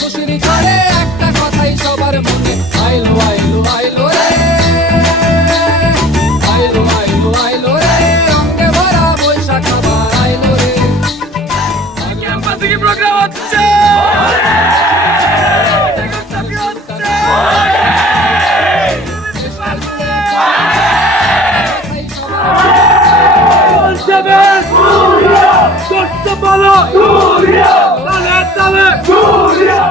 খুশির ঝড়ে একটা কথাই সবার মনে, আইলো আইলো আইলো রে, আইলো আইলো আইলো রে, রঙে ভরা বৈশাখ আবার আইলো রে। ক্যাম্পাসে কি প্রোগ্রাম হচ্ছে? Surya!